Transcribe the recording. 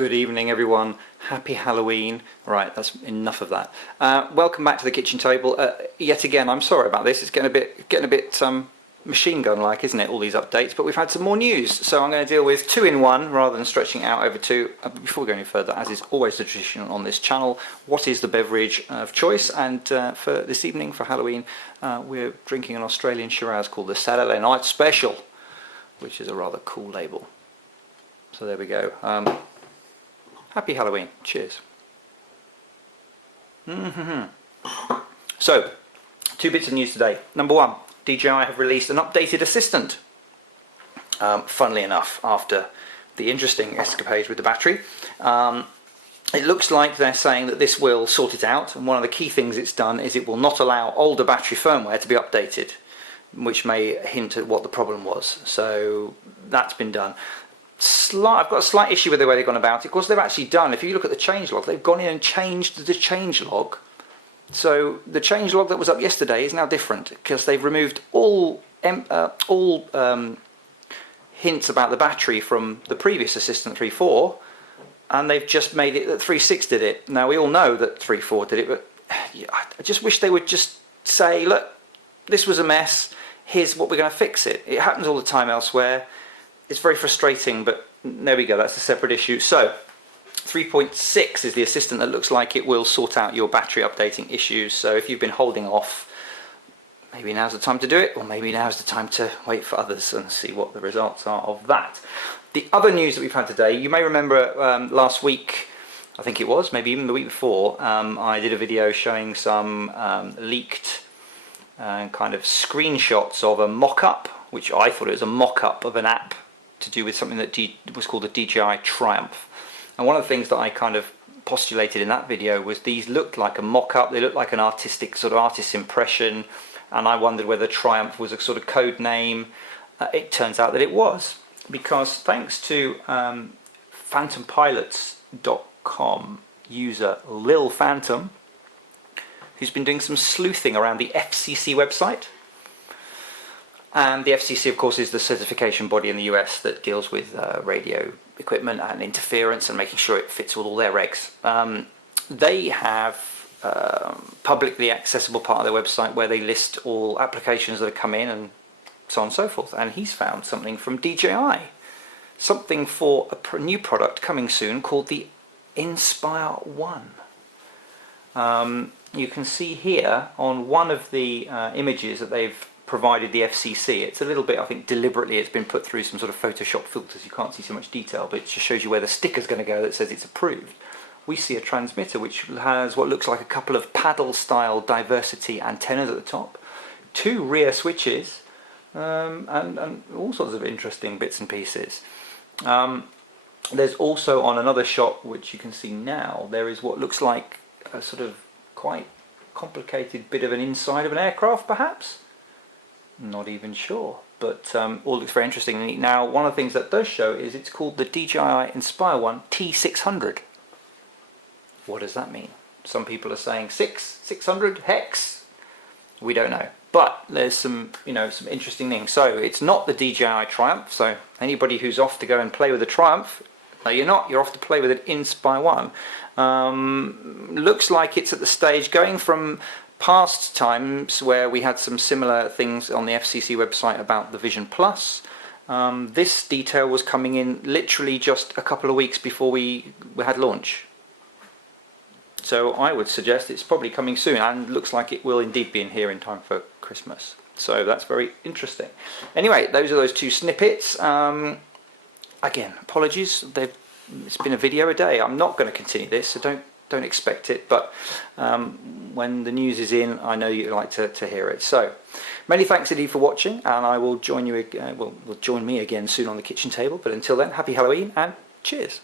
Good evening everyone, happy Halloween. Right, that's enough of that. Welcome back to the kitchen table. Yet again, I'm sorry about this, it's getting a bit machine gun like, isn't it, all these updates, but we've had some more news, so I'm going to deal with two in one rather than stretching it out over two. Before we go any further, as is always the tradition on this channel, what is the beverage of choice? And for this evening, for Halloween, we're drinking an Australian Shiraz called the Saturday Night Special, which is a rather cool label. So there we go. Happy Halloween. Cheers. So, two bits of news today. Number one, DJI have released an updated assistant. Funnily enough, after the interesting escapade with the battery. It looks like they're saying that this will sort it out, and one of the key things it's done is it will not allow older battery firmware to be updated, which may hint at what the problem was. So that's been done. I've got a slight issue with the way they've gone about it. Of course, they've actually done, if you look at the changelog, they've gone in and changed the changelog. So the changelog that was up yesterday is now different because they've removed all hints about the battery from the previous Assistant 3.4, and they've just made it that 3.6 did it. Now we all know that 3.4 did it, but I just wish they would just say, look, this was a mess, here's what we're going to fix it. It happens all the time elsewhere. It's very frustrating, but there we go, that's a separate issue. So 3.6 is the assistant that looks like it will sort out your battery updating issues. So if you've been holding off, maybe now's the time to do it, or maybe now's the time to wait for others and see what the results are of that. The other news that we've had today, you may remember last week, I think it was, maybe even the week before, I did a video showing some leaked kind of screenshots of a mock-up, which I thought it was a mock-up of an app to do with something that was called the DJI Triumph. And one of the things that I kind of postulated in that video was these looked like a mock-up, they looked like an artistic sort of artist's impression, and I wondered whether Triumph was a sort of code name. It turns out that it was, because thanks to phantompilots.com user Lil Phantom, who's been doing some sleuthing around the FCC website. And the FCC, of course, is the certification body in the US that deals with radio equipment and interference and making sure it fits with all their regs. They have publicly accessible part of their website where they list all applications that have come in and so on and so forth. And he's found something from DJI, something for a new product coming soon called the Inspire 1. You can see here on one of the images that they've provided the FCC, it's a little bit, I think deliberately it's been put through some sort of Photoshop filters, you can't see so much detail, but it just shows you where the sticker's going to go that says it's approved. We see a transmitter which has what looks like a couple of paddle style diversity antennas at the top, two rear switches, and all sorts of interesting bits and pieces. There's also, on another shot which you can see now, there is what looks like a sort of quite complicated bit of an inside of an aircraft perhaps? Not even sure, but all looks very interesting and neat. Now, one of the things that does show is it's called the DJI Inspire 1 T600. What does that mean? Some people are saying 600 hex. We don't know, but there's some, some interesting things. So it's not the DJI Triumph. So anybody who's off to go and play with the Triumph, no, you're not. You're off to play with an Inspire 1. Looks like it's at the stage going from past times where we had some similar things on the FCC website about the Vision Plus. This detail was coming in literally just a couple of weeks before we had launch. So I would suggest it's probably coming soon, and looks like it will indeed be in here in time for Christmas. So that's very interesting. Anyway, those are those two snippets. Again, apologies, it's been a video a day. I'm not going to continue this, so don't expect it, but when the news is in, I know you like to hear it. So many thanks indeed for watching, and I will join you will join me again soon on the kitchen table. But until then, happy Halloween and cheers.